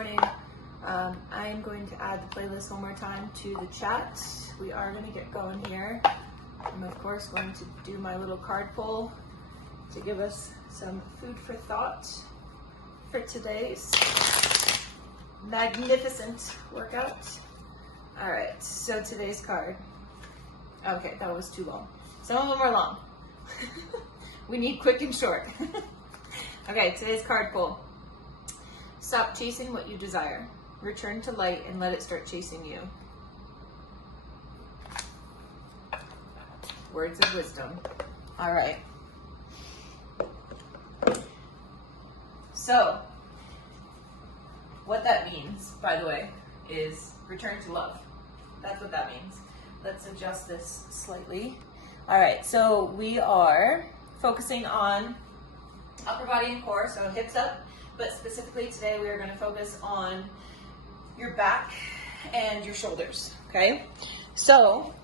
morning. I'm going to add the playlist one more time to the chat. We are going to get going here. I'm of course going to do my little card pull to give us some food for thought for today's magnificent workout. All right, so today's card. Okay, that was too long. Some of them are long. We need quick and short. Okay, today's card pull. Stop chasing what you desire. Return to light and let it start chasing you. Words of wisdom. All right. So, what that means, by the way, is return to love. That's what that means. Let's adjust this slightly. All right, so we are focusing on upper body and core, so hips up, but specifically today we are going to focus on your back and your shoulders, okay? So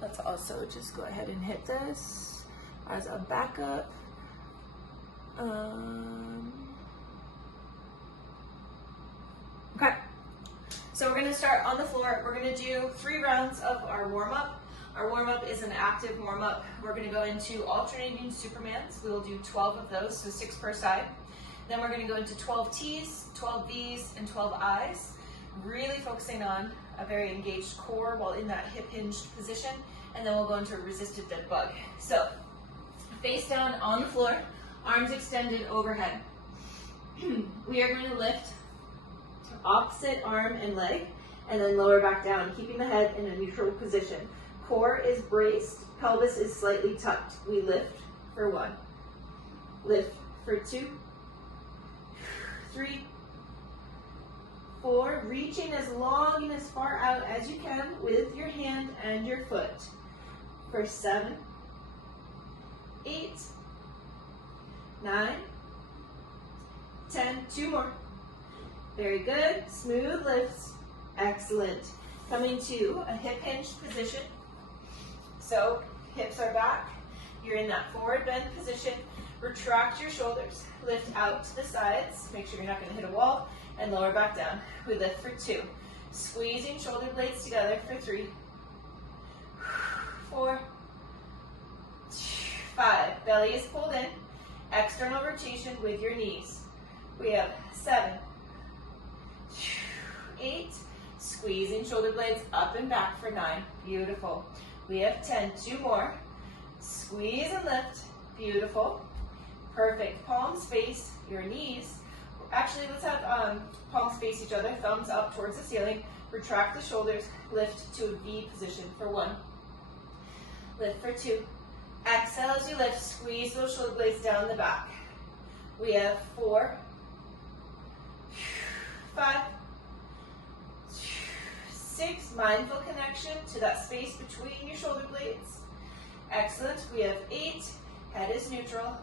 let's also just go ahead and hit this as a backup. Okay, so we're going to start on the floor. We're going to do 3 rounds of our warm-up. Our warm-up is an active warm-up. We're going to go into alternating Supermans. We will do 12 of those, so 6 per side. Then we're going to go into 12 T's, 12 V's, and 12 I's, really focusing on a very engaged core while in that hip hinged position. And then we'll go into a resisted dead bug. So, face down on the floor, arms extended overhead. We are going to lift opposite arm and leg, and then lower back down, keeping the head in a neutral position. Core is braced, pelvis is slightly tucked. We lift for 1, lift for 2, 3, 4, reaching as long and as far out as you can with your hand and your foot. For 7, 8, 9, 10, 2 more. Very good, smooth lifts, excellent. Coming to a hip hinged position. So hips are back, you're in that forward bend position. Retract your shoulders, lift out to the sides, make sure you're not going to hit a wall, and lower back down. We lift for 2. Squeezing shoulder blades together for 3, 4, 5. Belly is pulled in, external rotation with your knees. We have 7, 8, squeezing shoulder blades up and back for 9. Beautiful. We have 10, 2 more. Squeeze and lift. Beautiful. Perfect. Palms face your knees. Actually, let's have palms face each other, thumbs up towards the ceiling. Retract the shoulders, lift to a V position for 1. Lift for 2. Exhale as you lift, squeeze those shoulder blades down the back. We have 4, 5, 6, mindful connection to that space between your shoulder blades. Excellent. We have 8, head is neutral.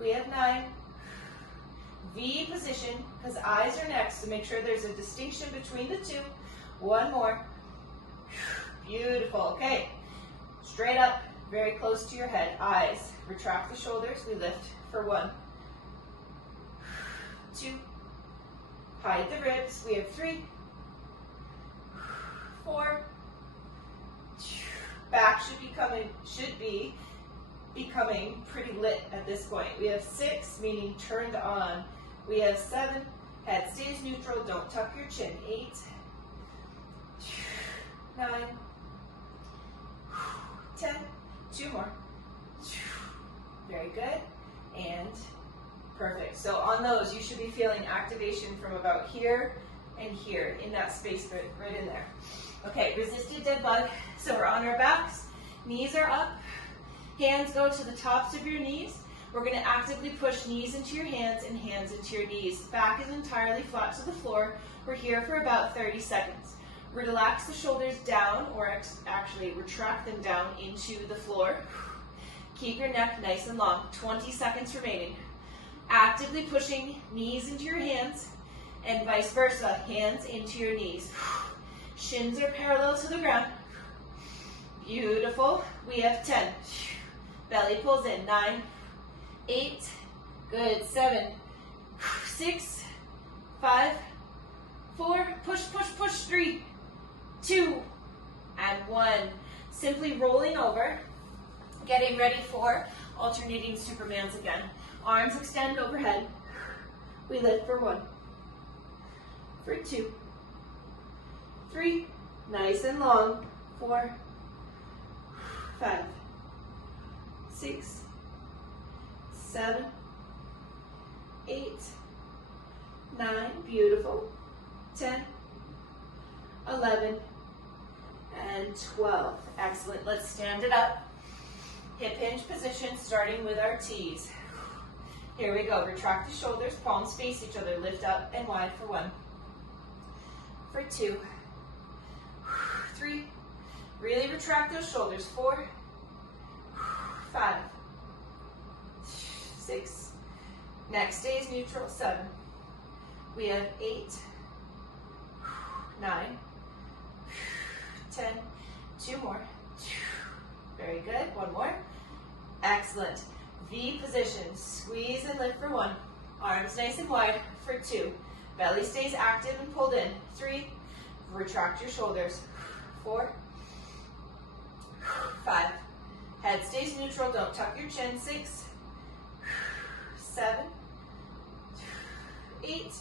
We have 9, V position, because eyes are next, so make sure there's a distinction between the two. 1 more. Beautiful. Okay. Straight up, very close to your head. Eyes. Retract the shoulders. We lift for 1, 2. Hide the ribs. We have 3, 4. Back should be becoming pretty lit at this point. We have 6, meaning turned on. We have 7, head stays neutral, don't tuck your chin. 8, 9, 10, 2 more. Very good, and perfect. So on those, you should be feeling activation from about here and here, in that space right in there. Okay, resisted dead bug. So we're on our backs, knees are up, hands go to the tops of your knees. We're going to actively push knees into your hands and hands into your knees. Back is entirely flat to the floor. We're here for about 30 seconds. Relax the shoulders down, or actually retract them down into the floor. Keep your neck nice and long. 20 seconds remaining. Actively pushing knees into your hands and vice versa, hands into your knees. Shins are parallel to the ground. Beautiful. We have 10. Belly pulls in. 9, 8, good. 7, 6, 5, 4, push, push, push, 3, 2, and 1. Simply rolling over, getting ready for alternating Supermans again. Arms extend overhead. We lift for 1, for 2, 3, nice and long, 4, 5, 6, 7, 8, 9, beautiful, 10, 11, and 12. Excellent. Let's stand it up. Hip hinge position, starting with our T's. Here we go. Retract the shoulders, palms face each other. Lift up and wide for 1, for 2, 3. Really retract those shoulders. 4, 5, 6. Next stays neutral. 7. We have 8, 9, 10. 2 more. Very good. 1 more. Excellent. V position. Squeeze and lift for 1. Arms nice and wide for 2. Belly stays active and pulled in. 3. Retract your shoulders. 4, 5. Head stays neutral. Don't tuck your chin. 6, 7, 8,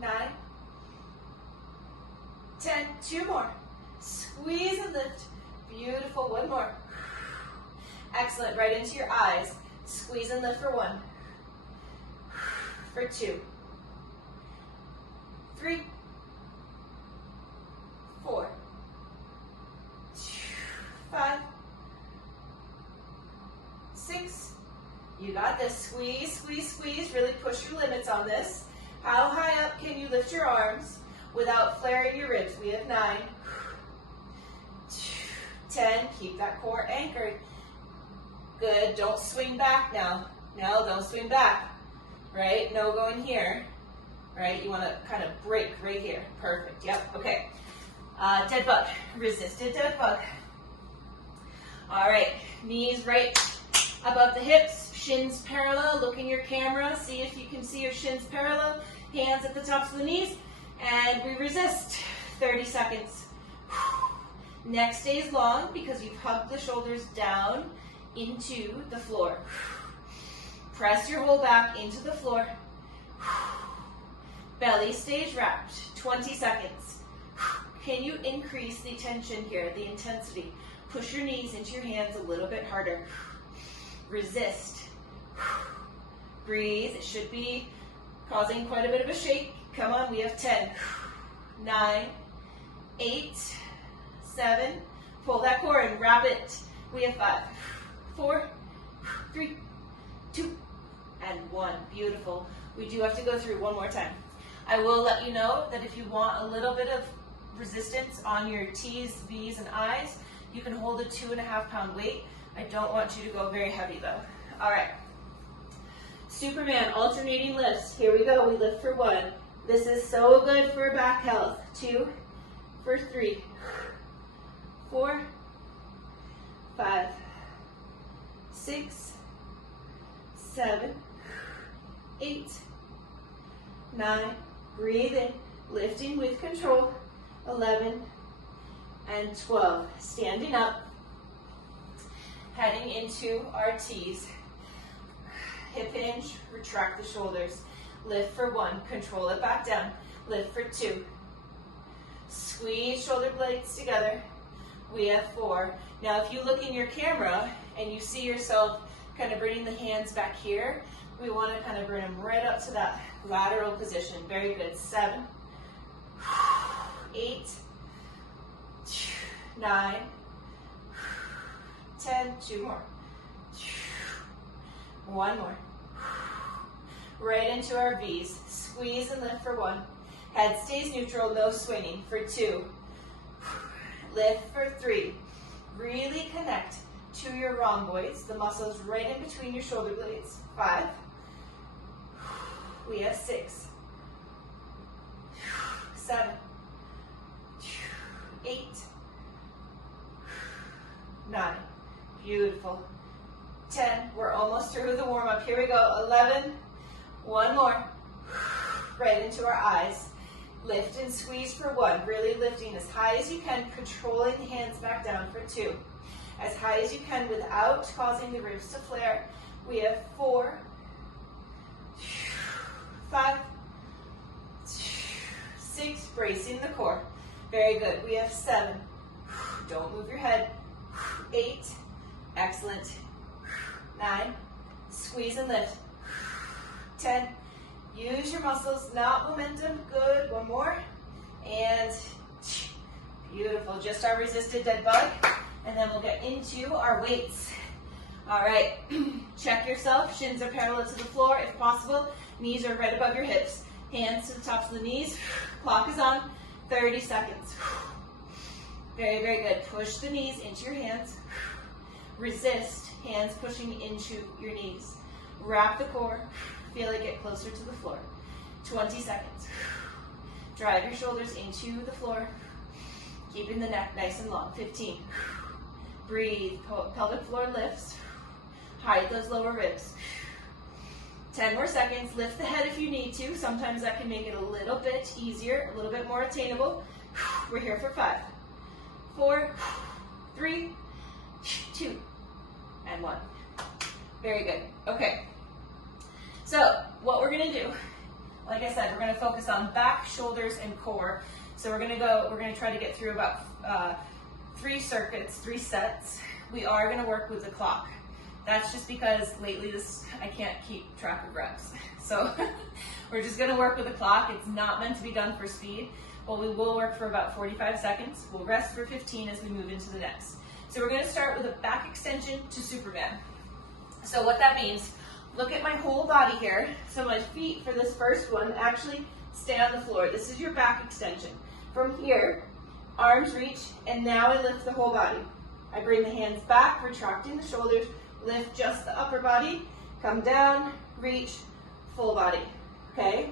9, 10. 2 more. Squeeze and lift. Beautiful. 1 more. Excellent. Right into your eyes. Squeeze and lift for 1, for 2, 3, 4, 5, 6. You got this. Squeeze, squeeze, squeeze. Really push your limits on this. How high up can you lift your arms without flaring your ribs? We have 9, 10. Keep that core anchored. Good. Don't swing back now. No, don't swing back. Right? No going here. Right? You want to kind of break right here. Perfect. Yep. Okay. Dead bug. Resisted dead bug. All right. Knees right above the hips. Shins parallel. Look in your camera. See if you can see your shins parallel. Hands at the tops of the knees. And we resist. 30 seconds. Neck stays long because you've hugged the shoulders down into the floor. Press your whole back into the floor. Belly stays wrapped. 20 seconds. Can you increase the tension here, the intensity? Push your knees into your hands a little bit harder. Resist. Breathe. It should be causing quite a bit of a shake. Come on, we have 10, 9, 8, 7. Pull that core and wrap it. We have 5, 4, 3, 2, and 1. Beautiful. We do have to go through one more time. I will let you know that if you want a little bit of resistance on your T's, V's, and I's, you can hold a 2.5 pound weight. I don't want you to go very heavy though. All right. Superman alternating lifts. Here we go. We lift for 1. This is so good for back health. 2, for 3, 4, 5, 6, 7, 8, 9. Breathe in, lifting with control. 11 and 12. Standing up, heading into our T's. Hip hinge, retract the shoulders. Lift for 1, control it back down. Lift for 2. Squeeze shoulder blades together. We have 4. Now if you look in your camera and you see yourself kind of bringing the hands back here, we want to kind of bring them right up to that lateral position. Very good. 7, 8, 9, 10. 2 more. 1 more. Right into our V's. Squeeze and lift for 1. Head stays neutral, no swinging. For 2. Lift for 3. Really connect to your rhomboids, the muscles right in between your shoulder blades. 5. We have 6. 7. 8. 9. Beautiful. 10. We're almost through the warm-up. Here we go. 11. 1 more. right into our eyes. Lift and squeeze for 1, really lifting as high as you can, controlling the hands back down for 2. As high as you can without causing the ribs to flare. We have 4, 5, 6, bracing the core. Very good. We have 7. Don't move your head. 8, excellent. 9, squeeze and lift. 10, use your muscles, not momentum. Good. 1 more. And beautiful. Just our resisted dead bug. And then we'll get into our weights. All right. Check yourself. Shins are parallel to the floor if possible. Knees are right above your hips. Hands to the tops of the knees. Clock is on. 30 seconds. Very, very good. Push the knees into your hands. Resist. Hands pushing into your knees. Wrap the core. Feel it get closer to the floor. 20 seconds. Drive your shoulders into the floor. Keeping the neck nice and long. 15. Breathe. Pelvic floor lifts. Hide those lower ribs. 10 more seconds. Lift the head if you need to. Sometimes that can make it a little bit easier, a little bit more attainable. We're here for 5, 4, 3, 2, and 1. Very good. Okay. So what we're going to do, like I said, we're going to focus on back, shoulders, and core. So we're going to try to get through about 3 circuits, 3 sets. We are going to work with the clock. That's just because lately I can't keep track of reps. So we're just going to work with the clock. It's not meant to be done for speed, but we will work for about 45 seconds. We'll rest for 15 as we move into the next. So we're going to start with a back extension to Superman. So what that means, look at my whole body here. So my feet for this first one actually stay on the floor. This is your back extension. From here, arms reach, and now I lift the whole body. I bring the hands back, retracting the shoulders, lift just the upper body, come down, reach, full body, okay?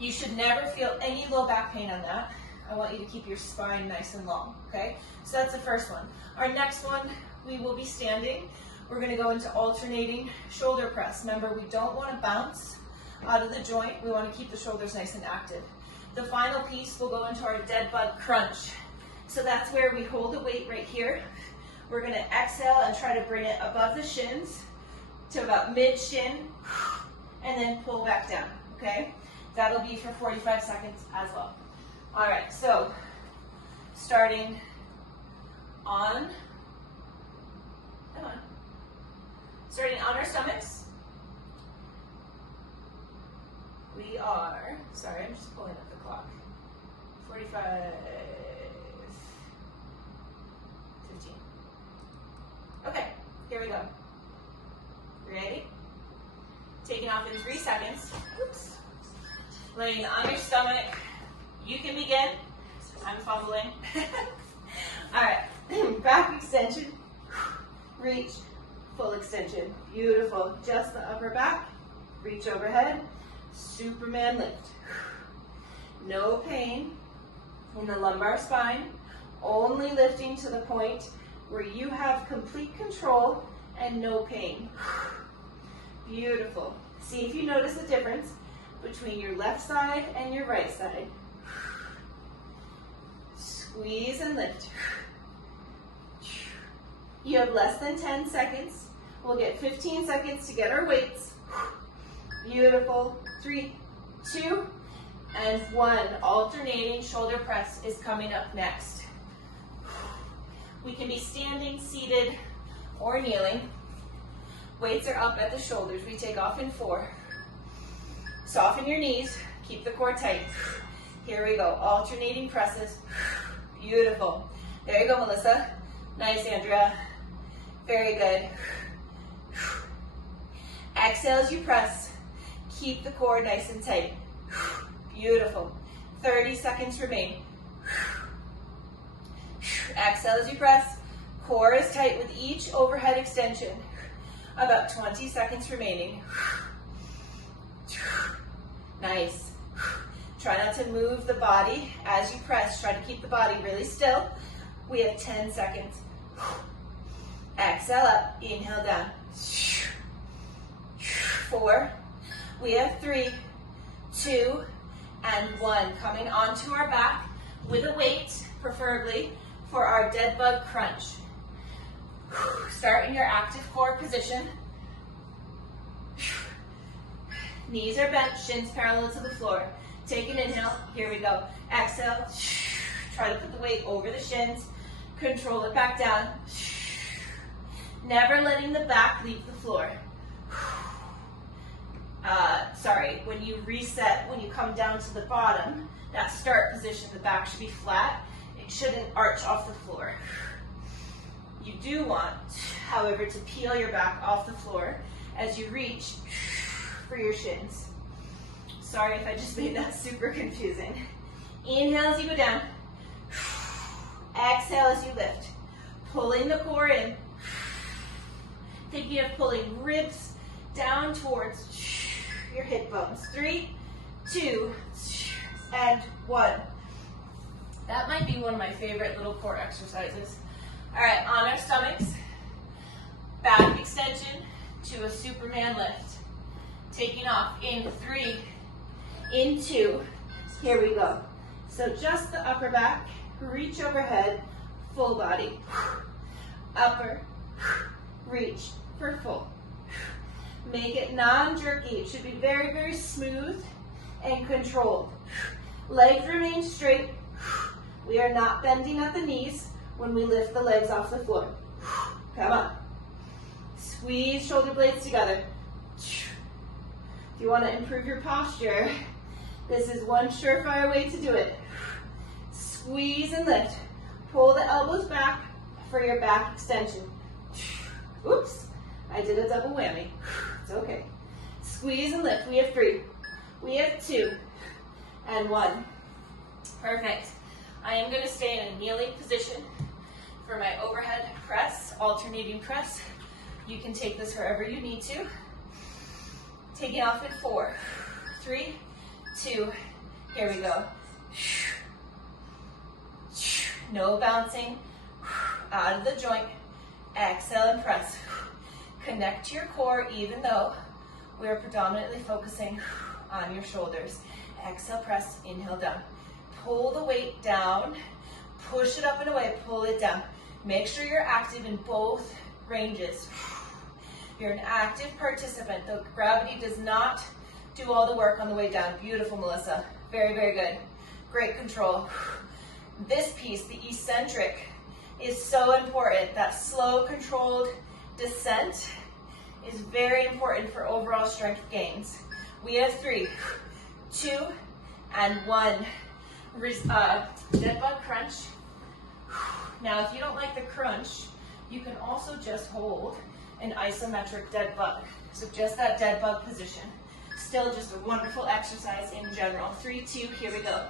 You should never feel any low back pain on that. I want you to keep your spine nice and long, okay? So that's the first one. Our next one, we will be standing. We're gonna go into alternating shoulder press. Remember, we don't wanna bounce out of the joint. We wanna keep the shoulders nice and active. The final piece will go into our dead bug crunch. So that's where we hold the weight right here. We're going to exhale and try to bring it above the shins to about mid-shin, and then pull back down, okay? That'll be for 45 seconds as well. All right, so starting on our stomachs. We are, sorry, I'm just pulling up the clock. 45, 15. Okay, here we go. Ready? Taking off in 3 seconds. Oops. Laying on your stomach. You can begin. I'm fumbling. All right, back extension. Reach, full extension. Beautiful. Just the upper back. Reach overhead. Superman lift. No pain in the lumbar spine. Only lifting to the point where you have complete control and no pain. Beautiful. See if you notice the difference between your left side and your right side. Squeeze and lift. You have less than 10 seconds. We'll get 15 seconds to get our weights. Beautiful. 3, 2, and 1. Alternating shoulder press is coming up next. We can be standing, seated, or kneeling. Weights are up at the shoulders. We take off in 4. Soften your knees. Keep the core tight. Here we go. Alternating presses. Beautiful. There you go, Melissa. Nice, Andrea. Very good. Exhale as you press. Keep the core nice and tight. Beautiful. 30 seconds remain. Exhale as you press. Core is tight with each overhead extension. About 20 seconds remaining. Nice. Try not to move the body as you press. Try to keep the body really still. We have 10 seconds. Exhale up, inhale down. 4. We have 3, 2, and 1. Coming onto our back with a weight, preferably, for our dead bug crunch. Start in your active core position. Knees are bent, shins parallel to the floor. Take an inhale, here we go. Exhale, try to put the weight over the shins. Control it back down. Never letting the back leave the floor. When you reset, when you come down to the bottom, that start position, the back should be flat. It shouldn't arch off the floor. You do want, however, to peel your back off the floor as you reach for your shins. Sorry if I just made that super confusing. Inhale as you go down. Exhale as you lift. Pulling the core in. Thinking of pulling ribs down towards your hip bones. 3, 2, and 1. That might be one of my favorite little core exercises. All right, on our stomachs, back extension to a Superman lift. Taking off in 3, in 2, here we go. So just the upper back, reach overhead, full body. Upper, reach for full. Make it non-jerky. It should be very, very smooth and controlled. Legs remain straight. We are not bending at the knees when we lift the legs off the floor. Come on. Squeeze shoulder blades together. If you want to improve your posture, this is one surefire way to do it. Squeeze and lift. Pull the elbows back for your back extension. Oops, I did a double whammy. It's okay. Squeeze and lift. We have 3. We have 2, and 1. Perfect. I am going to stay in a kneeling position for my overhead press, alternating press. You can take this wherever you need to. Taking off in 4, 3, 2, here we go. No bouncing out of the joint. Exhale and press. Connect to your core even though we are predominantly focusing on your shoulders. Exhale, press, inhale, down. Pull the weight down, push it up and away, pull it down. Make sure you're active in both ranges. You're an active participant. The gravity does not do all the work on the way down. Beautiful, Melissa. Very, very good. Great control. This piece, the eccentric, is so important. That slow, controlled descent is very important for overall strength gains. We have 3, 2, and 1. Dead bug crunch. Now, if you don't like the crunch, you can also just hold an isometric dead bug. So just that dead bug position. Still just a wonderful exercise in general. 3, 2, here we go.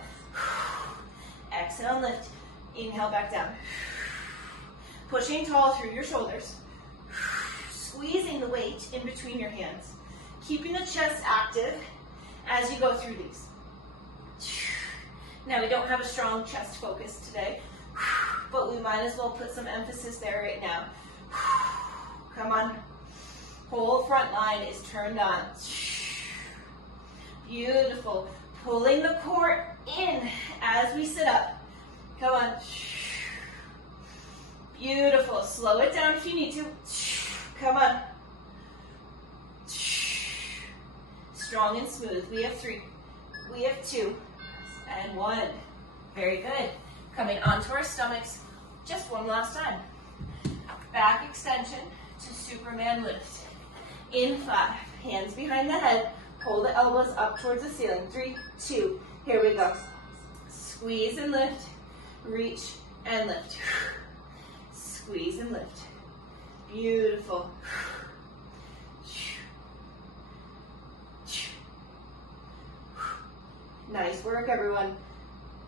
Exhale and lift. Inhale back down. Pushing tall through your shoulders. Squeezing the weight in between your hands. Keeping the chest active as you go through these. Now, we don't have a strong chest focus today, but we might as well put some emphasis there right now. Come on. Whole front line is turned on. Beautiful. Pulling the core in as we sit up. Come on. Beautiful. Slow it down if you need to. Come on. Strong and smooth. We have 3. We have 2. And 1. Very good. Coming onto our stomachs. Just one last time. Back extension to Superman lift. In 5. Hands behind the head. Pull the elbows up towards the ceiling. 3, 2. Here we go. Squeeze and lift. Reach and lift. Squeeze and lift. Beautiful. Nice work, everyone.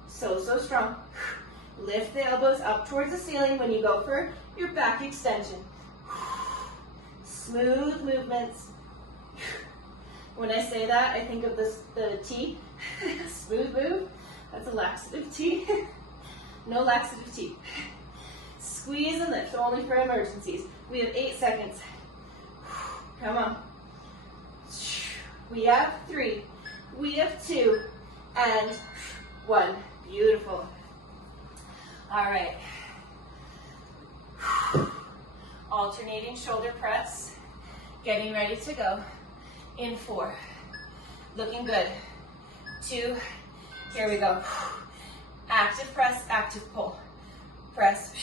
So, so strong. Lift the elbows up towards the ceiling when you go for your back extension. Smooth movements. When I say that, I think of the T. Smooth move. That's a laxative T. No laxative T. Squeeze and lift, only for emergencies. We have 8 seconds. Come on. We have 3. We have 2 and 1. Beautiful. All right. Alternating shoulder press. Getting ready to go. In 4. Looking good. 2. Here we go. Active press, active pull. Press.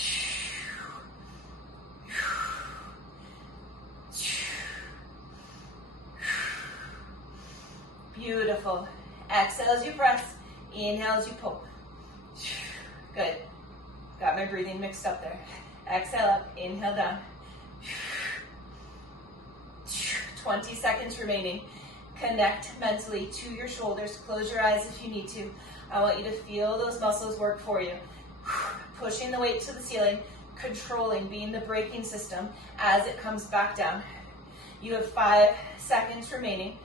Beautiful. Exhale as you press. Inhale as you pull. Good. Got my breathing mixed up there. Exhale up. Inhale down. 20 seconds remaining. Connect mentally to your shoulders. Close your eyes if you need to. I want you to feel those muscles work for you. Pushing the weight to the ceiling, controlling, being the braking system as it comes back down. You have 5 seconds remaining.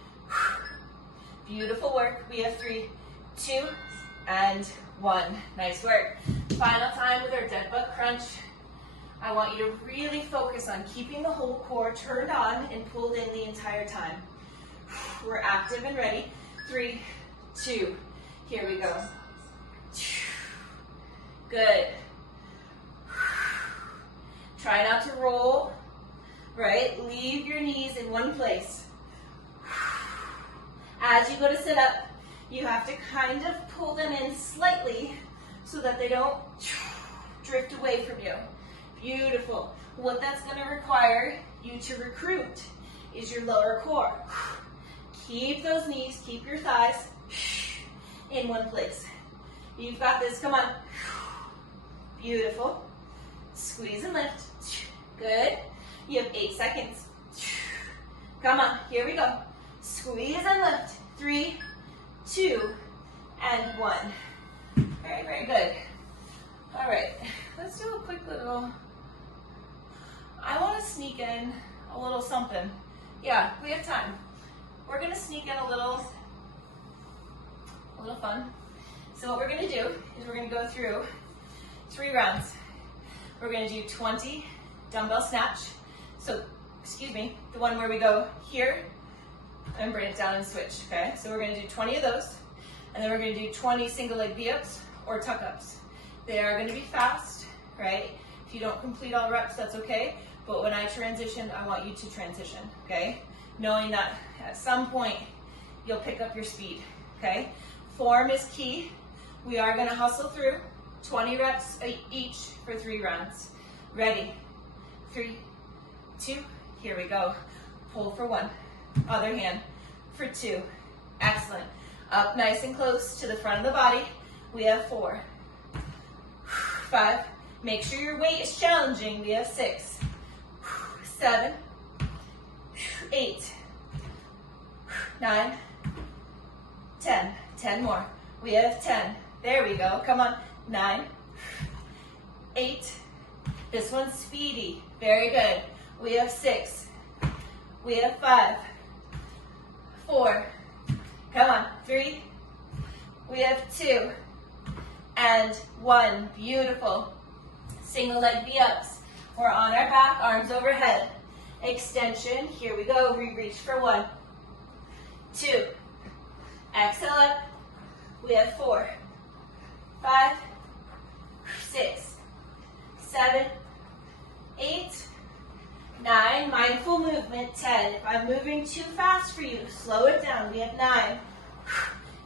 Beautiful work. We have 3, 2, and 1. Nice work. Final time with our Deadbug crunch. I want you to really focus on keeping the whole core turned on and pulled in the entire time. We're active and ready. 3, 2, here we go. Good. Try not to roll, right? Leave your knees in one place. As you go to sit up, you have to kind of pull them in slightly so that they don't drift away from you. Beautiful. What that's going to require you to recruit is your lower core. Keep those knees, keep your thighs in one place. You've got this, come on. Beautiful. Squeeze and lift. Good. You have 8 seconds. Come on, here we go. Squeeze and lift. 3, 2, and 1. Very, very good. All right, let's do a quick little, I want to sneak in a little something. Yeah, we have time. We're going to sneak in a little fun. So what we're going to do is we're going to go through 3 rounds. We're going to do 20 dumbbell snatch. So, excuse me, the one where we go here and bring it down and switch, okay? So we're going to do 20 of those, and then we're going to do 20 single leg V-ups or tuck-ups. They are going to be fast, right? If you don't complete all reps, that's okay. But when I transition, I want you to transition, okay? Knowing that at some point, you'll pick up your speed, okay? Form is key. We are going to hustle through 20 reps each for 3 rounds. Ready? 3, 2, here we go. Pull for 1. Other hand for 2. Excellent. Up nice and close to the front of the body. We have 4. 5. Make sure your weight is challenging. We have 6. 7. 8. 9. 10. 10 more. We have 10. There we go. Come on. 9. 8. This one's speedy. Very good. We have 6. We have 5. 4. Come on. 3. We have 2. And 1. Beautiful. Single leg V-ups. We're on our back, arms overhead. Extension. Here we go. We reach for 1. 2. Exhale up. We have 4. 5. 6. 7. 8. 9. Mindful movement. 10. If I'm moving too fast for you, slow it down. We have 9.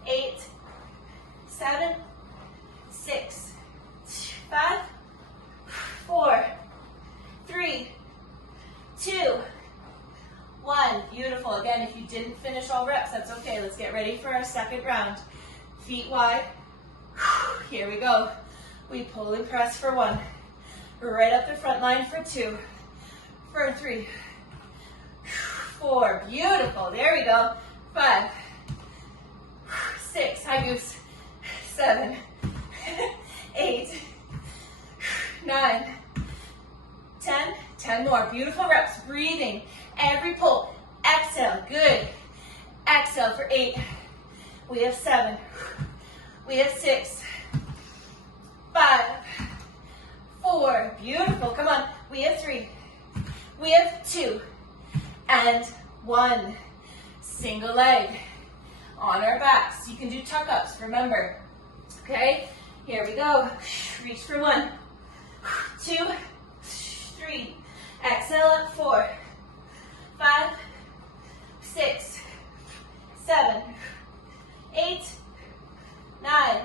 8. 7. 6. 5. 4. 3. 2. 1. Beautiful. Again, if you didn't finish all reps, that's okay. Let's get ready for our second round. Feet wide. Here we go. We pull and press for 1. We're right up the front line for 2. For 3. 4. Beautiful. There we go. 5. 6. High goose. 7. 8. 9. 10. 10 more. Beautiful reps. Breathing. Every pull. Exhale. Good. Exhale for 8. We have 7. We have 6. 5. 4. Beautiful. Come on. We have 3. We have 2. And 1. Single leg. on our backs. You can do tuck-ups, remember. Okay, here we go. Reach for 1, 2, 3. Exhale up, 4, 5, 6, 7, 8, 9,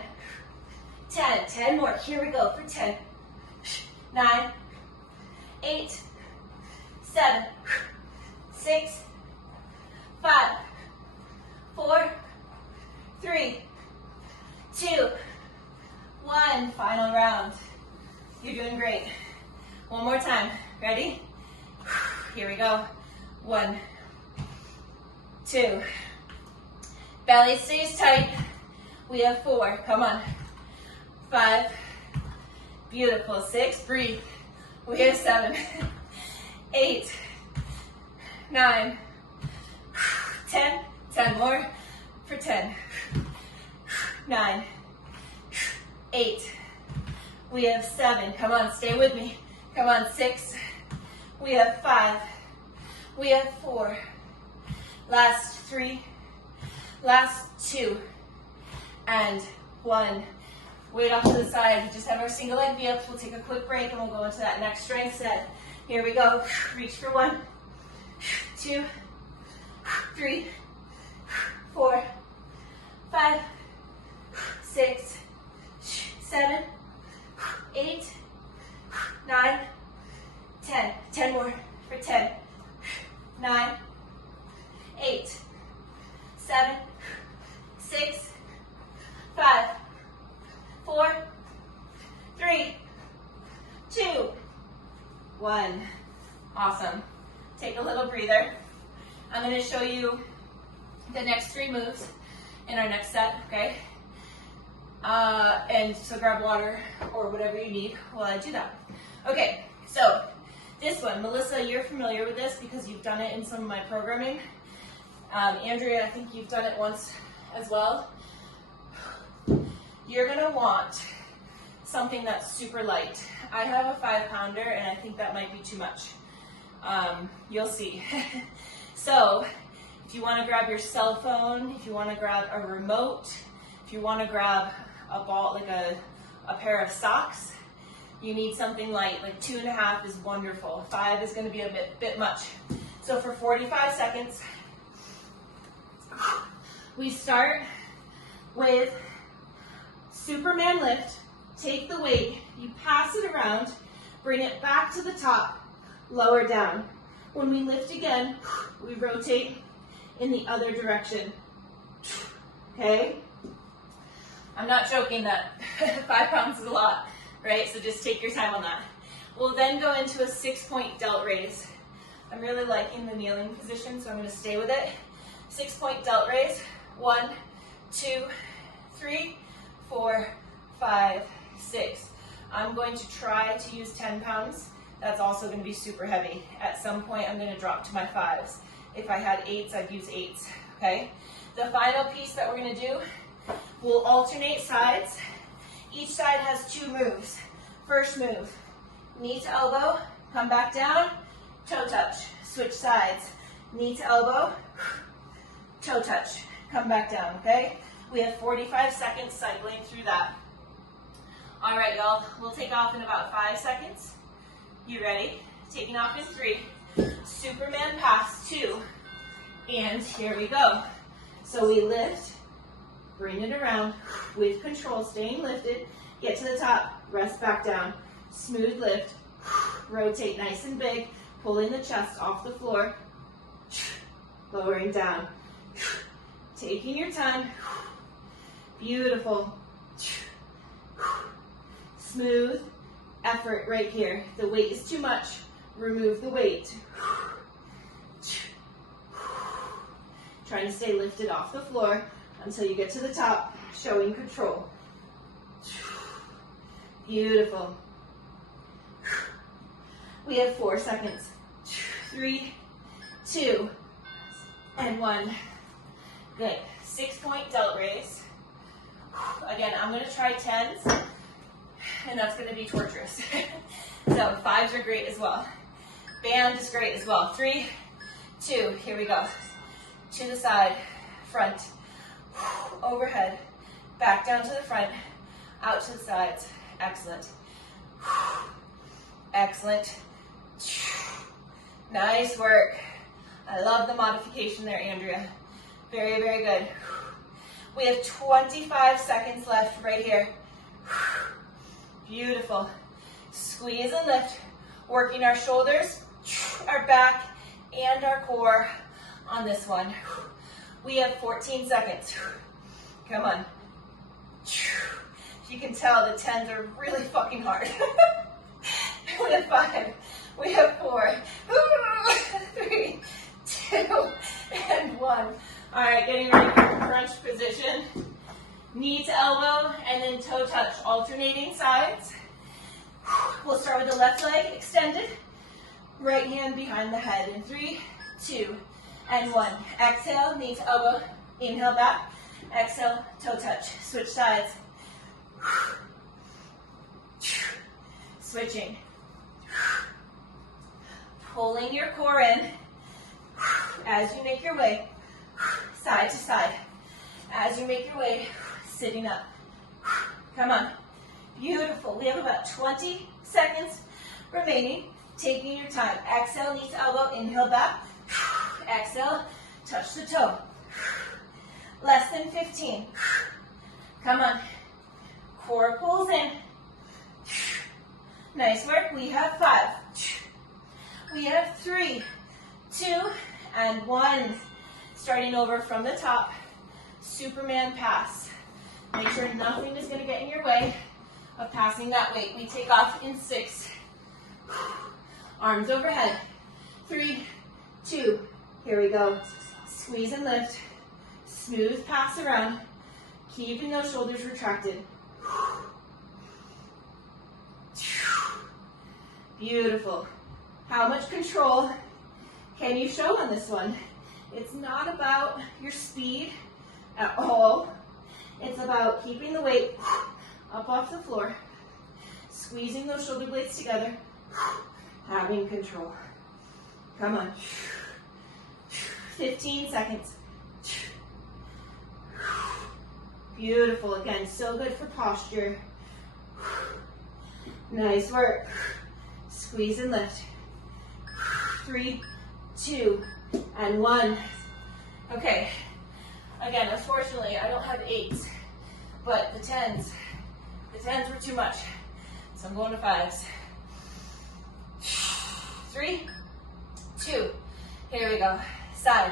10. 10 more. Here we go for 10, 9, 8, 7, 6, 5, 4, 3, 2, 1. Final round. You're doing great. One more time. Ready? Here we go. 1, 2. Belly stays tight. We have 4. Come on. 5. Beautiful. 6. Breathe. We have 7. 8. 9. 10. 10 more for 10. 9. 8. We have 7. Come on, stay with me. Come on, 6. We have 5. We have 4. Last 3. Last 2. And 1. Weight off to the side. We just have our single leg V-ups. We'll take a quick break and we'll go into that next strength set. Here we go. Reach for 1, 2, 3, 4, 5, 6, 7, 8, 9, 10. 10 more for 10, 9, 8, 7, 6, 5, 4, 3, 2, 1. Awesome. Take a little breather. I'm going to show you the next 3 moves in our next set, okay? And so grab water or whatever you need while I do that. Okay, so this one, Melissa, you're familiar with this because you've done it in some of my programming. Andrea, I think you've done it once as well. You're going to want something that's super light. I have a 5-pounder and I think that might be too much. You'll see. So if you want to grab your cell phone, if you want to grab a remote, if you want to grab a ball, like a pair of socks, you need something light. Like 2.5 is wonderful. 5 is going to be a bit much. So for 45 seconds, we start with Superman lift. Take the weight, you pass it around, bring it back to the top, lower down. When we lift again, we rotate in the other direction. Okay? I'm not joking that 5 pounds is a lot, right? So just take your time on that. We'll then go into a 6-point delt raise. I'm really liking the kneeling position, so I'm going to stay with it. 6-point delt raise. 1, 2, 3, 4, 5, 6. I'm going to try to use 10 pounds. That's also going to be super heavy. At some point, I'm going to drop to my 5s. If I had 8s, I'd use 8s, okay? The final piece that we're going to do, we'll alternate sides. Each side has 2 moves. First move, knee to elbow, come back down, toe touch. Switch sides, knee to elbow, toe touch, come back down, okay? We have 45 seconds cycling through that. All right, y'all, we'll take off in about 5 seconds. You ready? Taking off in 3. Superman pass 2. And here we go. So we lift, bring it around with control, staying lifted. Get to the top, rest back down. Smooth lift, rotate nice and big, pulling the chest off the floor, lowering down. Taking your time. Beautiful. Smooth effort right here. The weight is too much. Remove the weight. Trying to stay lifted off the floor until you get to the top, showing control. Beautiful. We have 4 seconds. 3, 2, and 1. Good. 6-point delt raise. Again, I'm going to try 10s, and that's going to be torturous. So 5s are great as well. Band is great as well. 3, 2, here we go. To the side, front, overhead, back down to the front, out to the sides. Excellent. Excellent. Nice work. I love the modification there, Andrea. Very, very good. We have 25 seconds left right here. Beautiful. Squeeze and lift. Working our shoulders, our back, and our core on this one. We have 14 seconds. Come on. You can tell the 10s are really fucking hard. We have 5. We have 4. 3, 2, and 1. All right, getting ready for crunch position. Knee to elbow and then toe touch, alternating sides. We'll start with the left leg extended. Right hand behind the head in 3, 2, and 1. Exhale, knee to elbow. Inhale back. Exhale, toe touch. Switch sides. Switching. Pulling your core in as you make your way side to side. As you make your way, sitting up. Come on. Beautiful. We have about 20 seconds remaining. Taking your time. Exhale, knee to elbow. Inhale back. Exhale, touch the toe. Less than 15. Come on. Core pulls in. Nice work. We have 5. We have 3, 2, and 1. Starting over from the top. Superman pass. Make sure nothing is going to get in your way of passing that weight. We take off in 6. Arms overhead. 3, 2. Here we go. Squeeze and lift. Smooth pass around. Keeping those shoulders retracted. Beautiful. How much control can you show on this one? It's not about your speed at all. It's about keeping the weight up off the floor, squeezing those shoulder blades together, having control. Come on. 15 seconds. Beautiful. Again, so good for posture. Nice work. Squeeze and lift. 3, 2, and 1. Okay. Again, unfortunately, I don't have 8s, but the 10s were too much. So I'm going to 5s. 3, 2. Here we go. Side,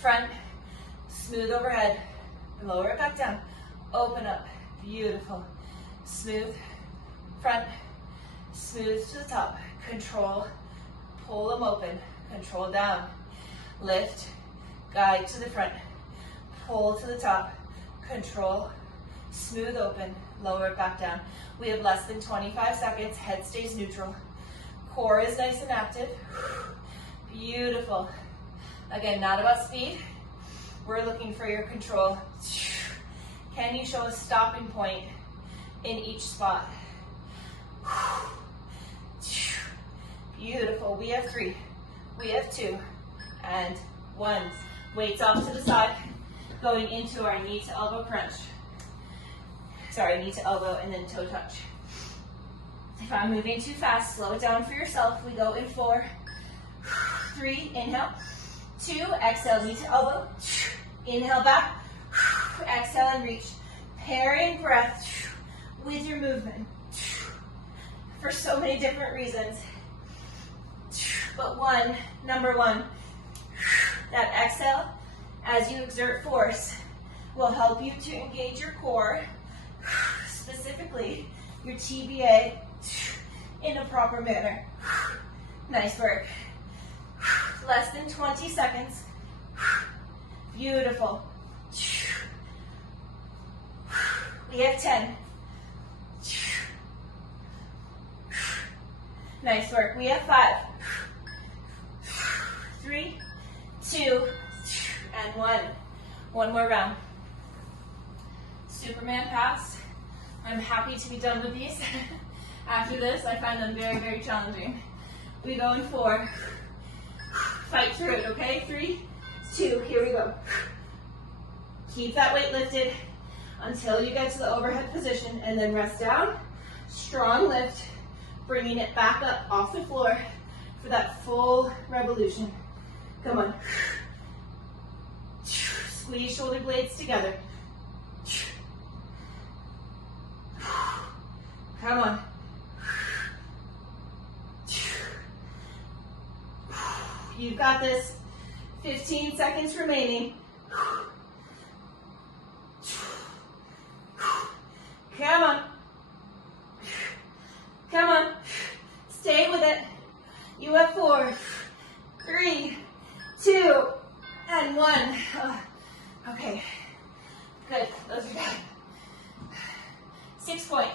front, smooth overhead. Lower it back down. Open up. Beautiful. Smooth. Front. Smooth to the top. Control. Pull them open. Control down. Lift. Guide to the front. Pull to the top. Control. Smooth open. Lower it back down. We have less than 25 seconds. Head stays neutral. Core is nice and active. Beautiful. Again, not about speed. We're looking for your control. Can you show a stopping point in each spot? Beautiful. We have 3. We have 2. And 1. Weights off to the side. Going into our knee to elbow crunch. Sorry, knee to elbow and then toe touch. If I'm moving too fast, slow it down for yourself. We go in 4, 3, inhale. 2, exhale, knee to elbow. Inhale back. Exhale and reach. Pairing breath with your movement for so many different reasons. But number one, that exhale as you exert force will help you to engage your core, specifically your TBA, in a proper manner. Nice work. Less than 20 seconds. Beautiful. We have 10. Nice work. We have 5. 3, 2, and 1. One more round. Superman pass. I'm happy to be done with these. After this, I find them very, very challenging. We go in 4. Fight through it, okay? 3, 2, here we go. Keep that weight lifted until you get to the overhead position, and then rest down. Strong lift, bringing it back up off the floor for that full revolution. Come on. Squeeze shoulder blades together. Come on. You've got this. 15 seconds remaining. Come on. Come on. Stay with it. You have 4, 3, 2, and 1. Okay. Good. Those are good. 6 point.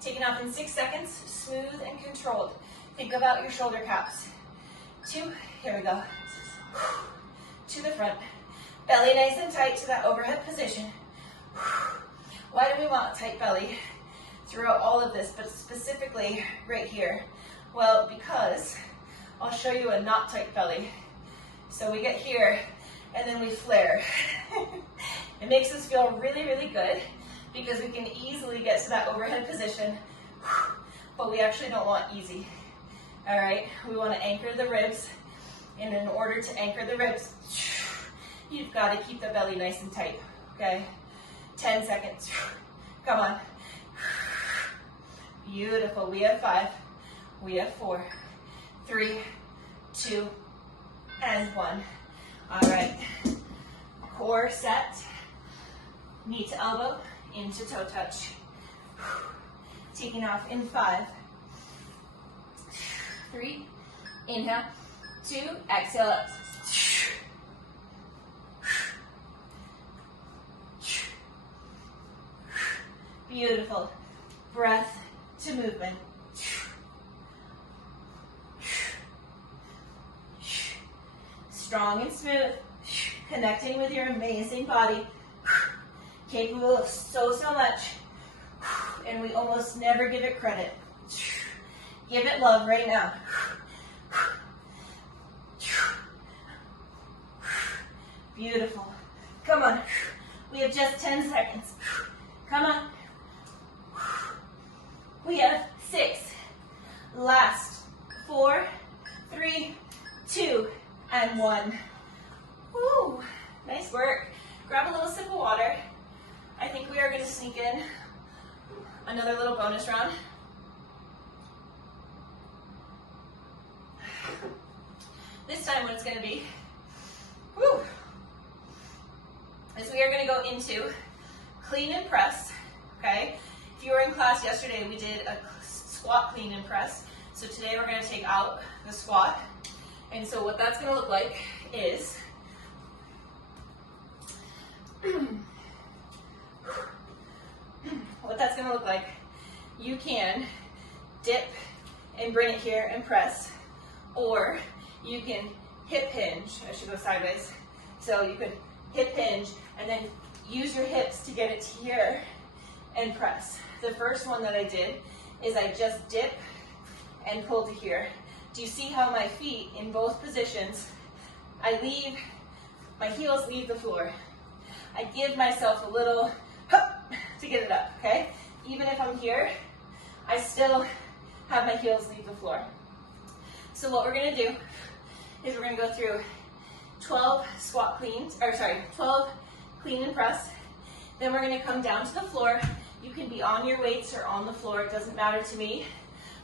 Taking off in 6 seconds. Smooth and controlled. Think about your shoulder caps. 2. Here we go. To the front. Belly nice and tight to that overhead position. Why do we want a tight belly throughout all of this, but specifically right here? Well, because I'll show you a not tight belly. So we get here and then we flare. It makes us feel really, really good because we can easily get to that overhead position, but we actually don't want easy. All right, we want to anchor the ribs, and in order to anchor the ribs, you've got to keep the belly nice and tight, okay? 10 seconds. Come on. Beautiful. We have 5. We have 4, 3, 2, and 1. All right. Core set. Knee to elbow, into toe touch. Taking off in 5, 3, inhale, 2, exhale up. Beautiful. Breath to movement. Strong and smooth. Connecting with your amazing body. Capable of so much. And we almost never give it credit. Give it love right now. Beautiful. Come on. We have just 10 seconds. Come on. We have 6. Last. 4, 3, 2, and 1. Woo. Nice work. Grab a little sip of water. I think we are going to sneak in another little bonus round. This time what it's going to be, is we are going to go into clean and press, okay? If you were in class yesterday, we did a squat clean and press. So today we're going to take out the squat. And so what that's going to look like is, you can dip and bring it here and press, or you can hip hinge. I should go sideways. So you could hip hinge and then use your hips to get it to here and press. The first one that I did is I just dip and pull to here. Do you see how my feet in both positions, my heels leave the floor. I give myself a little hup to get it up, okay? Even if I'm here, I still have my heels leave the floor. So what we're gonna do is we're gonna go through 12 clean and press. Then we're gonna come down to the floor. You can be on your weights or on the floor, it doesn't matter to me.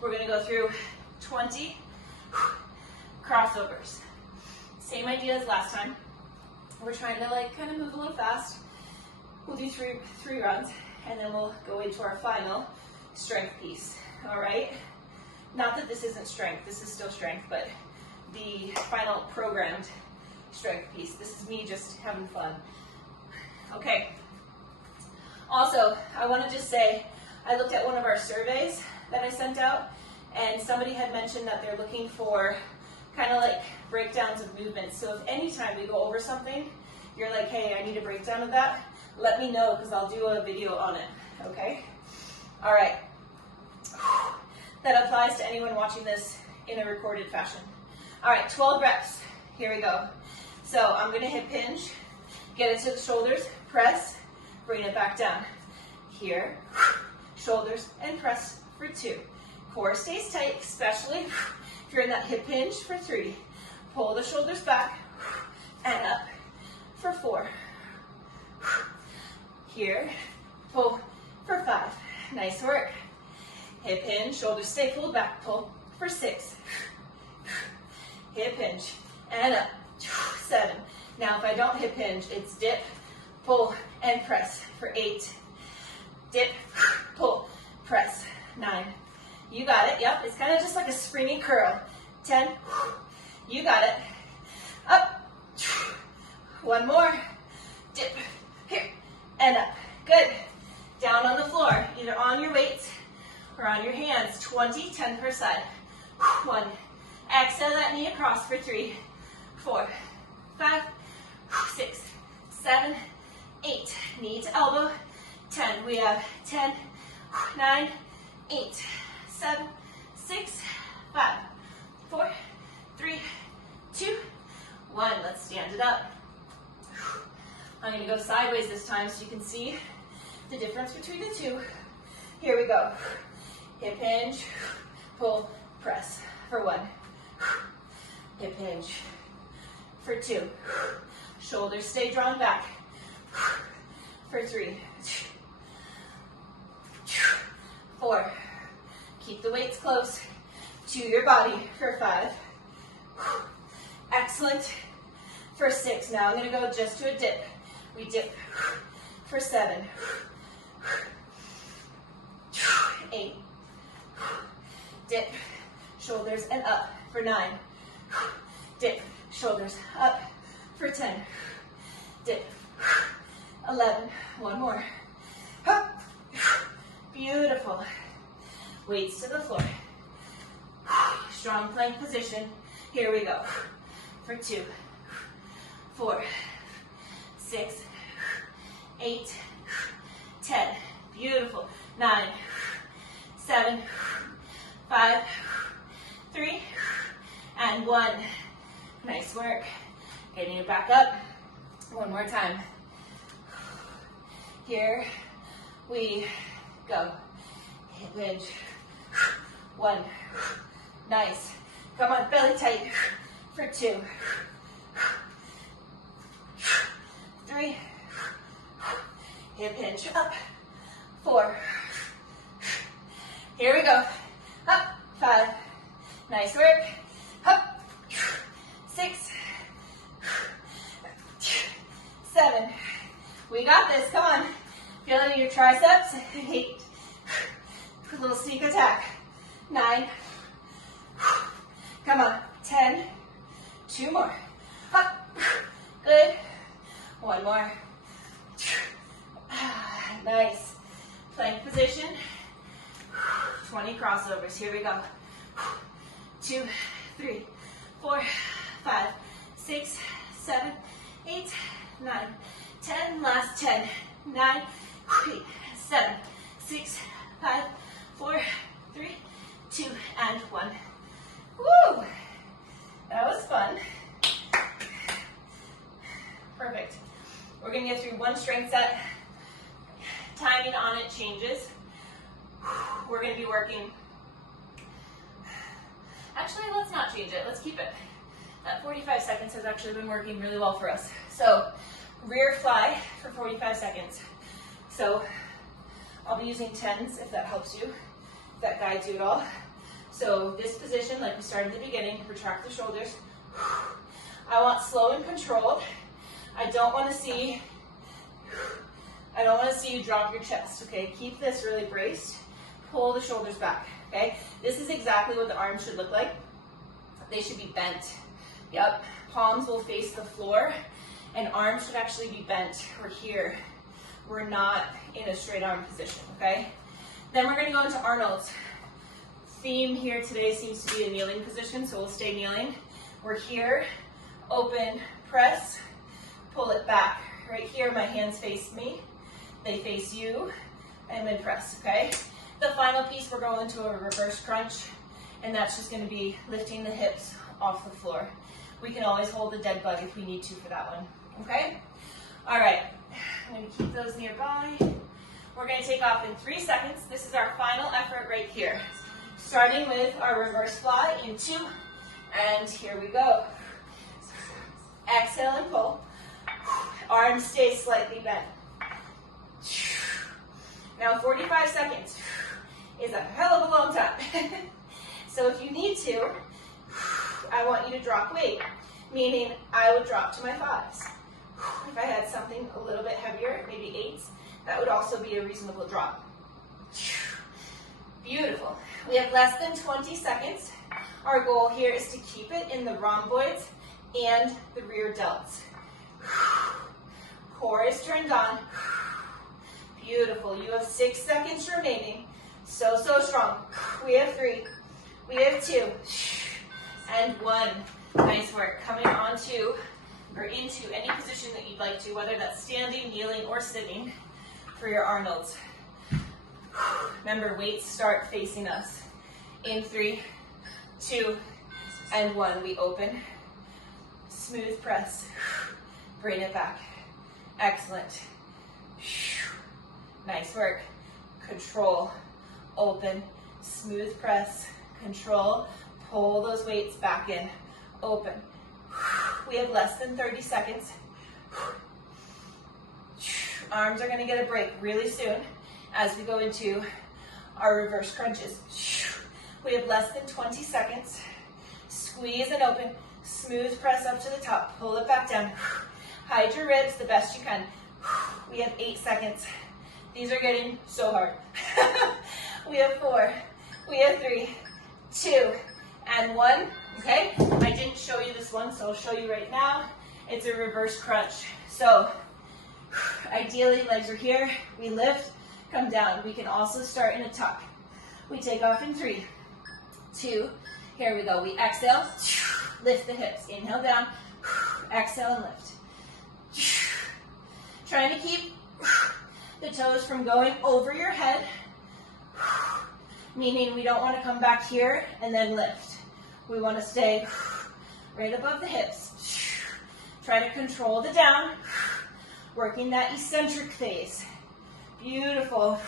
We're gonna go through 20 crossovers. Same idea as last time. We're trying to kind of move a little fast. We'll do three runs, and then we'll go into our final strength piece, all right? Not that this isn't strength, this is still strength, but the final programmed strength piece. This is me just having fun. Okay. Also, I want to just say, I looked at one of our surveys that I sent out, and somebody had mentioned that they're looking for kind of like breakdowns of movements. So if anytime we go over something, you're like, hey, I need a breakdown of that, let me know because I'll do a video on it, okay? All right. That applies to anyone watching this in a recorded fashion. All right, 12 reps. Here we go. So I'm going to hip hinge. Get it to the shoulders, press, bring it back down. Here, shoulders, and press for 2. Core stays tight, especially if you're in that hip hinge for 3. Pull the shoulders back and up for 4. Here, pull for 5. Nice work. Hip hinge, shoulders stay pulled back, pull for 6. Hip hinge, and up, 7. Now if I don't hip hinge, it's dip, pull, and press for 8. Dip, pull, press, 9. You got it, yep, it's kind of just like a springy curl. 10, you got it. Up, 1 more, dip, here, and up. Good. Down on the floor, either on your weights or on your hands. 20, 10 per side. 1, exhale that knee across for 3, 4, 5, 6, 7, 8. Knee to elbow. 10. We have 10, 9, 8, 7, 6, 5, 4, 3, 2, 1. Let's stand it up. I'm going to go sideways this time so you can see the difference between the two. Here we go. Hip hinge, pull, press for 1. Hip hinge for 2. Shoulders stay drawn back for 3. 4. Keep the weights close to your body for 5. Excellent. For 6. Now I'm going to go just to a dip. We dip for 7. 8. Dip, shoulders, and up for 9. Dip, shoulders, up for 10. Dip, 11. 1 more. Beautiful. Weights to the floor. Strong plank position. Here we go. For 2, 4, 6, 8, 10. Beautiful. 9, 7, 5, 3, and 1. Nice work. Getting it back up. 1 more time. Here we go. Hip hinge. 1. Nice. Come on, belly tight. For 2. 3. Hip hinge up. 4. Here we go. Up. 5. Nice work. Up. 6. 7. We got this. Come on. Feel it in your triceps. 8. A little sneak attack. 9. Come on. 10. 2 more. Up. Good. 1 more. Nice. Plank position. 20 crossovers. Here we go. 2, 3, 4, 5, 6, 7, 8, 9, 10. Last 10. 9, 8, 7, 6, 5, 4, 3, 2, and 1. Woo! That was fun. Perfect. We're going to get through 1 strength set. Timing on it changes. We're going to be working. Actually, let's not change it. Let's keep it. That 45 seconds has actually been working really well for us. So, rear fly for 45 seconds. So, I'll be using 10s if that helps you, if that guides you at all. So, this position, like we started at the beginning, retract the shoulders. I want slow and controlled. I don't want to see you drop your chest, okay? Keep this really braced. Pull the shoulders back, okay? This is exactly what the arms should look like. They should be bent. Yep. Palms will face the floor, and arms should actually be bent. We're here. We're not in a straight arm position, okay? Then we're going to go into Arnold's. Theme here today seems to be a kneeling position, so we'll stay kneeling. We're here, open, press, pull it back. Right here, my hands face me. They face you, and then press, okay? The final piece, we're going to a reverse crunch, and that's just gonna be lifting the hips off the floor. We can always hold the dead bug if we need to for that one, okay? All right, I'm gonna keep those nearby. We're gonna take off in 3 seconds. This is our final effort right here. Starting with our reverse fly in 2, and here we go. Exhale and pull. Arms stay slightly bent. Now 45 seconds is a hell of a long time. So if you need to, I want you to drop weight, meaning I would drop to my 5s. If I had something a little bit heavier, maybe 8s, that would also be a reasonable drop. Beautiful. We have less than 20 seconds. Our goal here is to keep it in the rhomboids and the rear delts. Core is turned on. Beautiful. You have 6 seconds remaining. So strong. We have 3. We have 2. And 1. Nice work. Coming onto or into any position that you'd like to, whether that's standing, kneeling, or sitting for your Arnolds. Remember, weights start facing us. In 3, 2, and 1. We open. Smooth press. Bring it back. Excellent. Nice work. Control. Open. Smooth press. Control. Pull those weights back in. Open. We have less than 30 seconds. Arms are going to get a break really soon as we go into our reverse crunches. We have less than 20 seconds. Squeeze and open. Smooth press up to the top. Pull it back down. Hide your ribs the best you can. We have 8 seconds. These are getting so hard. We have 4. We have 3, 2, and 1. Okay? I didn't show you this one, so I'll show you right now. It's a reverse crunch. So, ideally, legs are here. We lift, come down. We can also start in a tuck. We take off in 3, 2, here we go. We exhale, lift the hips. Inhale down, exhale and lift. Trying to keep the toes from going over your head, meaning we don't want to come back here and then lift. We want to stay right above the hips. Try to control the down, working that eccentric phase. Beautiful.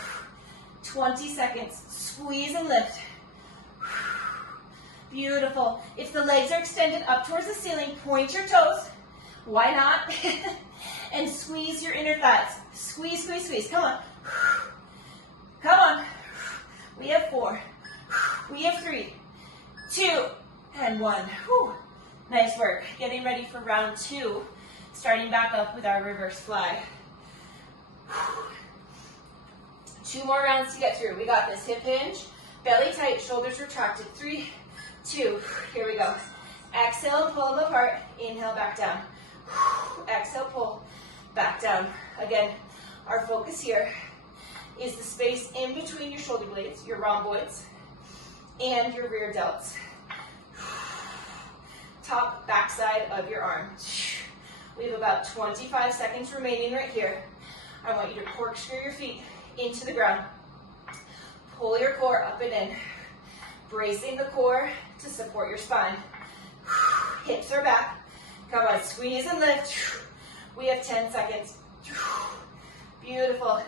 20 seconds. Squeeze and lift. Beautiful. If the legs are extended up towards the ceiling, point your toes. Why not? And squeeze your inner thighs. Squeeze, squeeze, squeeze. Come on. Come on. We have 4. We have 3, 2, and 1. Whew. Nice work. Getting ready for round 2. Starting back up with our reverse fly. 2 more rounds to get through. We got this. Hip hinge, belly tight, shoulders retracted. 3, 2, here we go. Exhale, pull them apart. Inhale, back down. Exhale, pull, back down. Again, our focus here is the space in between your shoulder blades, your rhomboids, and your rear delts. Top, backside of your arm. We have about 25 seconds remaining right here. I want you to corkscrew your feet into the ground. Pull your core up and in. Bracing the core to support your spine. Hips are back. Come on, squeeze and lift. We have 10 seconds. Beautiful.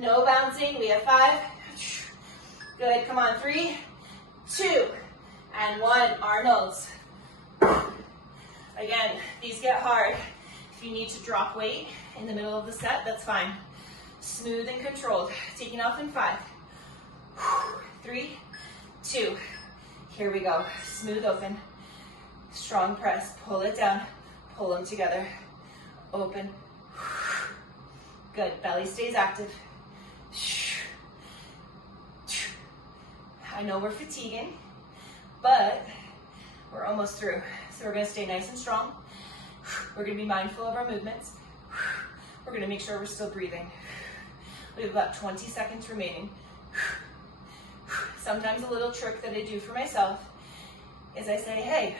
No bouncing. We have 5. Good. Come on, 3, 2, and 1. Arnold's. Again, these get hard. If you need to drop weight in the middle of the set, that's fine. Smooth and controlled. Taking off in 5, 3, 2. Here we go. Smooth open. Strong press. Pull it down. Pull them together. Open. Good. Belly stays active. I know we're fatiguing, but we're almost through. So we're going to stay nice and strong. We're going to be mindful of our movements. We're going to make sure we're still breathing. We have about 20 seconds remaining. Sometimes a little trick that I do for myself is I say, hey,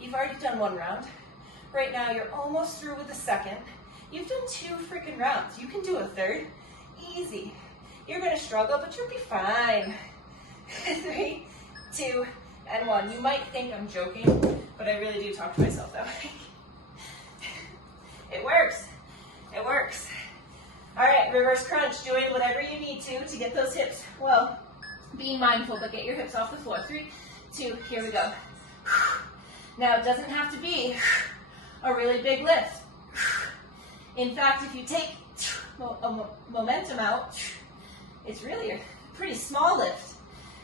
you've already done 1 round. Right now you're almost through with the 2nd. You've done 2 freaking rounds. You can do a 3rd. Easy. You're going to struggle, but you'll be fine. 3, 2, and 1. You might think I'm joking, but I really do talk to myself that way. It works. It works. All right, reverse crunch. Doing whatever you need to get those hips, well, being mindful, but get your hips off the floor. 3, 2, here we go. Now, it doesn't have to be a really big lift. In fact, if you take momentum out, it's really a pretty small lift.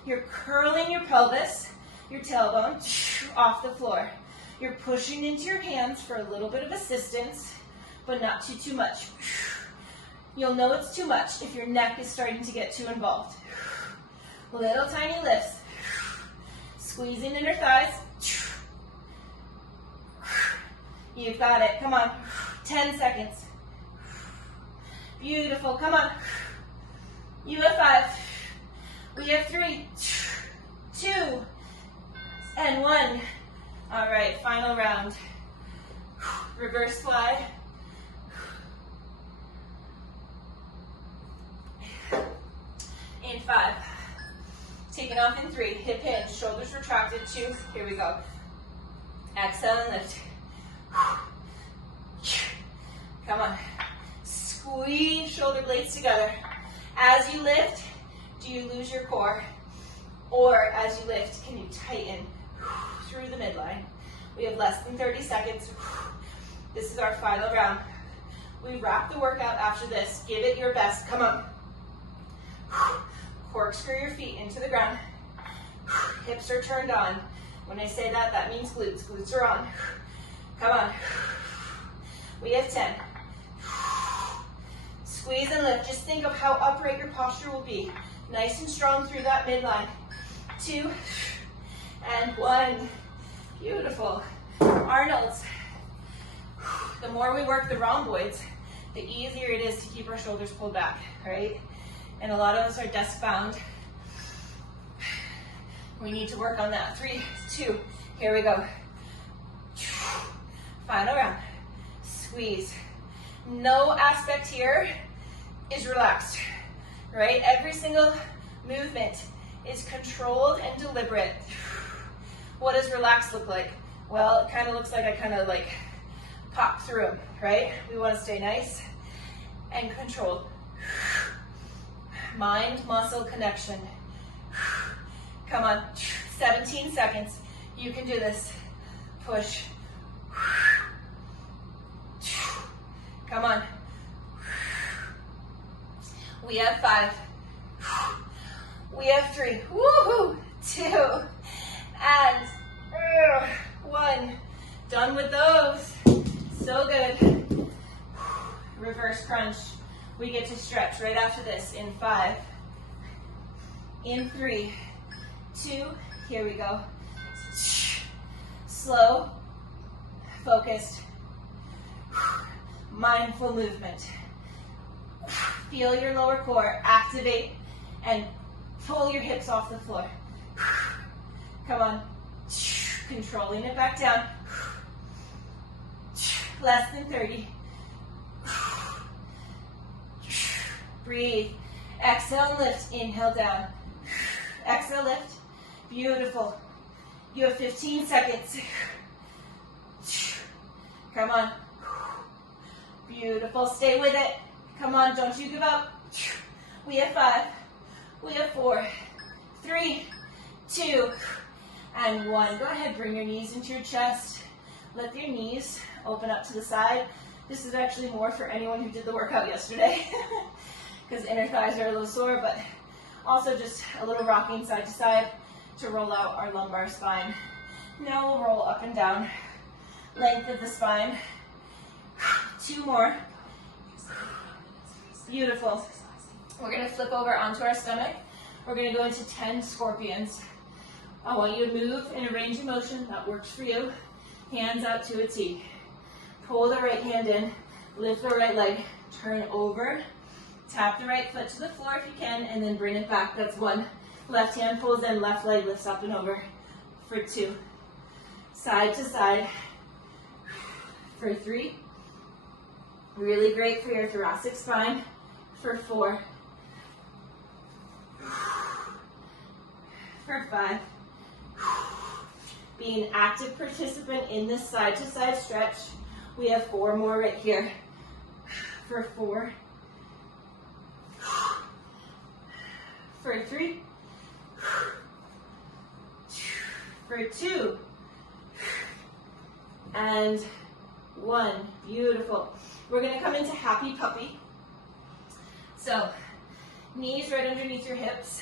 You're curling your pelvis, your tailbone off the floor. You're pushing into your hands for a little bit of assistance, but not too much. You'll know it's too much if your neck is starting to get too involved. Little tiny lifts. Squeezing inner thighs. You've got it. Come on. 10 seconds. Beautiful. Come on. You have 5. We have 3, 2, and 1. All right, final round. Reverse fly. In 5. Taking off in 3. Hip hinge, shoulders retracted. 2. Here we go. Exhale and lift. Come on. Squeeze shoulder blades together. As you lift, do you lose your core? Or as you lift, can you tighten through the midline? We have less than 30 seconds. This is our final round. We wrap the workout after this. Give it your best. Come on. Corkscrew your feet into the ground. Hips are turned on. When I say that, that means glutes. Glutes are on. Come on. We have 10. Squeeze and lift. Just think of how upright your posture will be. Nice and strong through that midline. 2 and 1. Beautiful. Arnold's. The more we work the rhomboids, the easier it is to keep our shoulders pulled back, right? And a lot of us are desk bound. We need to work on that. 3, 2, here we go. Final round. Squeeze. No aspect here is relaxed, right? Every single movement is controlled and deliberate. What does relaxed look like? Well, it kind of looks like I kind of like pop through them, right? We want to stay nice and controlled. Mind-muscle connection. Come on, 17 seconds. You can do this. Push. Come on. We have 5. We have 3. Woohoo! 2. And 1. Done with those. So good. Reverse crunch. We get to stretch right after this in 5. In 3, 2, here we go. Slow, focused, mindful movement. Feel your lower core activate and pull your hips off the floor. Come on. Controlling it back down. Less than 30. Breathe. Exhale and lift. Inhale down. Exhale, lift. Beautiful. You have 15 seconds. Come on. Beautiful. Stay with it. Come on, don't you give up. We have 5. We have 4, 3, 2, and 1. Go ahead, bring your knees into your chest. Let your knees open up to the side. This is actually more for anyone who did the workout yesterday because inner thighs are a little sore, but also just a little rocking side to side to roll out our lumbar spine. Now we'll roll up and down. Length of the spine. 2 more. Beautiful. We're going to flip over onto our stomach. We're going to go into 10 scorpions. I want you to move in a range of motion that works for you. Hands out to a T. Pull the right hand in, lift the right leg, turn over, tap the right foot to the floor if you can, and then bring it back. That's 1. Left hand pulls in, left leg lifts up and over for 2. Side to side for 3. Really great for your thoracic spine for 4. For 5. Be an active participant in this side to side stretch. We have 4 more right here. For 4. For 3. For 2. And 1. Beautiful. We're going to come into happy puppy. So, knees right underneath your hips.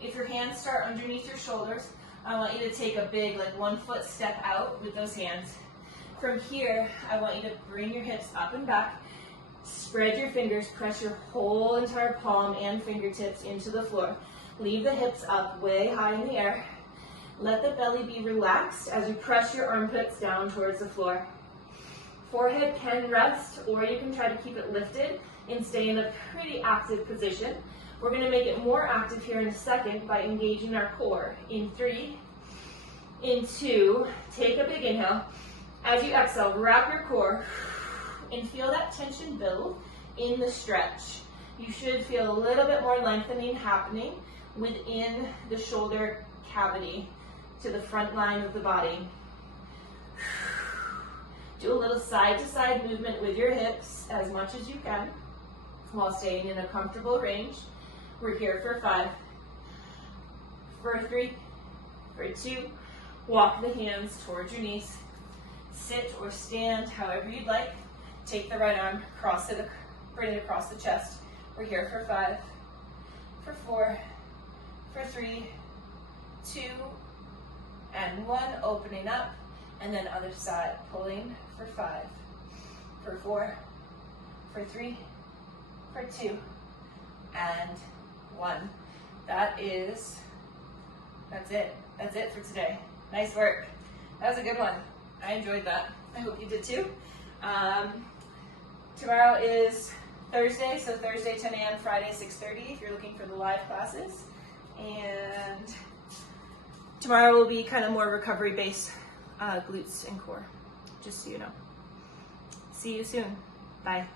If your hands start underneath your shoulders, I want you to take a big, like 1 foot step out with those hands. From here, I want you to bring your hips up and back. Spread your fingers, press your whole entire palm and fingertips into the floor. Leave the hips up way high in the air. Let the belly be relaxed as you press your armpits down towards the floor. Forehead can rest, or you can try to keep it lifted and stay in a pretty active position. We're going to make it more active here in a second by engaging our core. In 3, in 2, take a big inhale. As you exhale, wrap your core and feel that tension build in the stretch. You should feel a little bit more lengthening happening within the shoulder cavity to the front line of the body. Do a little side-to-side movement with your hips as much as you can while staying in a comfortable range. We're here for 5, for 3, for 2. Walk the hands towards your knees. Sit or stand, however you'd like. Take the right arm, bring it across the chest. We're here for 5, for 4, for 3, 2, and 1. Opening up, and then other side, pulling for 5, for 4, for 3, for 2, and 1. That's it. That's it for today. Nice work. That was a good one. I enjoyed that. I hope you did too. Tomorrow is Thursday, so Thursday 10 a.m., Friday 6:30 if you're looking for the live classes. And tomorrow will be kind of more recovery-based glutes and core, just so you know. See you soon. Bye.